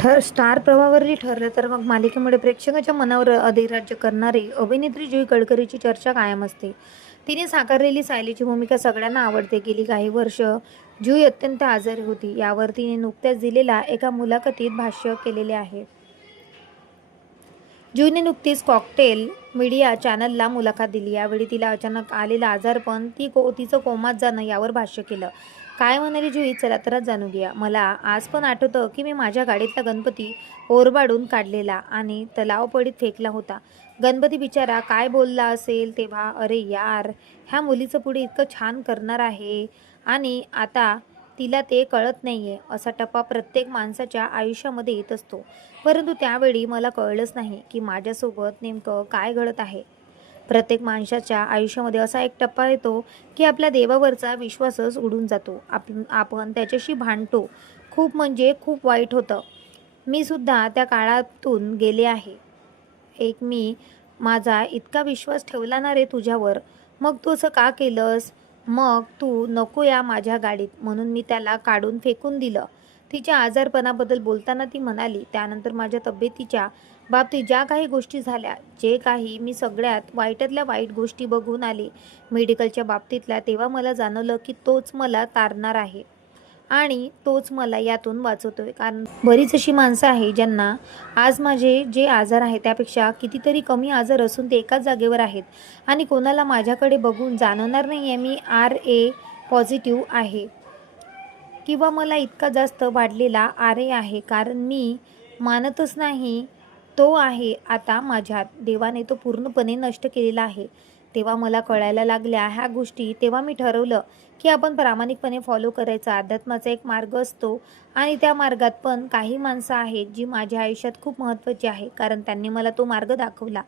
ठर star प्रवाहावरही ठरलं. तर मग मालिकेमुळे प्रेक्षकाच्या मनावर अधिराज्य करणारी अभिनेत्री जुई गडकरीची चर्चा कायम असते. तिने साकारलेली सायलीची भूमिका सगळ्यांना आवडते. गेली काही वर्ष जुई अत्यंत आजारी होती. यावर तिने नुकत्याच दिलेल्या एका मुलाखतीत भाष्य केलेले आहे. जुईने नुकतीच कॉकटेल मीडिया चॅनलला मुलाखत दिली. यावेळी तिला अचानक आलेला आजारपण ती को तिचं कोमात जाणं यावर भाष्य केलं. काय म्हणाली जुई? चला तरच जाणू घ्या मला आज पण आठवतं की मी माझ्या गाडीतला गणपती ओरबाडून काढलेला आणि तलावपडीत फेकला होता. गणपती बिचारा काय बोलला असेल तेव्हा अरे यार ह्या मुलीचं पुढे इतकं छान करणार आहे आणि आता तिला ते कळत नाही आहे असा टप्पा प्रत्येक माणसाच्या आयुष्यामध्ये येत असतो. परंतु त्यावेळी मला कळलंच नाही की माझ्यासोबत नेमकं काय घडत आहे. प्रत्येक माणसाच्या आयुष्यामध्ये असा एक टप्पा येतो की आपल्या देवावरचा विश्वासच उडून जातो. आप आपण त्याच्याशी भांडतो. खूप म्हणजे खूप वाईट होतं. मी सुद्धा त्या काळातून गेले आहे. एक मी माझा इतका विश्वास ठेवला ना रे तुझ्यावर. मग तू असं का केलंस? मग तू नको या माझ्या गाडीत. म्हणून मी त्याला काढून फेकून दिलं. तिच्या आजारपणाबद्दल बोलताना ती म्हणाली त्यानंतर माझ्या तब्येतीच्या बाबतीत ज्या काही गोष्टी झाल्या जे काही मी सगळ्यात वाईटातल्या वाईट गोष्टी बघून आले मेडिकलच्या बाबतीतल्या तेव्हा मला जाणवलं की तोच मला तारणार आहे. आणि तोच मला यातून वाचवतोय. कारण बरीच अशी माणसं आहे ज्यांना आज माझे जे आजार आहे त्यापेक्षा कितीतरी कमी आजार असून ते एकाच जागेवर आहेत. आणि कोणाला माझ्याकडे बघून जाणवणार नाही आहे मी आर ए पॉझिटिव्ह आहे. किंवा मला इतका जास्त वाढलेला आरे आहे कारण मी मानतच नाही तो आहे आता माझ्यात. देवाने तो पूर्णपणे नष्ट केलेला आहे. तेव्हा मला कळायला लागल्या ह्या गोष्टी. तेव्हा मी ठरवलं की आपण प्रामाणिकपणे फॉलो करायचा. अध्यात्माचा एक मार्ग असतो आणि त्या मार्गात पण काही माणसं आहेत जी माझ्या आयुष्यात खूप महत्त्वाची आहे कारण त्यांनी मला तो मार्ग दाखवला.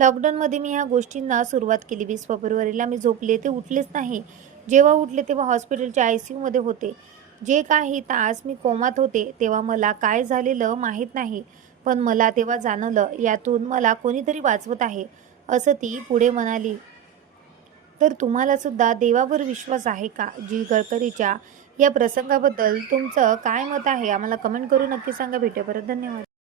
लॉकडाऊनमध्ये मी ह्या गोष्टींना सुरुवात केली. वीस फेब्रुवारीला मी झोपले ते उठलेच नाही. जेव्हा उठले तेव्हा हॉस्पिटलच्या आय सी यूमध्ये होते. जे काही तास मी कोमात होते तेव्हा मला काय झालेलं माहीत नाही. पण मला तेव्हा जाणवलं यातून मला कोणीतरी वाचवत आहे असं ती पुढे म्हणाली. तर तुम्हाला सुद्धा देवावर विश्वास आहे का? जी गडकरीच्या या प्रसंगाबद्दल तुमचं काय मत आहे? आम्हाला कमेंट करून नक्की सांगा. भेटेपर्यंत परत धन्यवाद.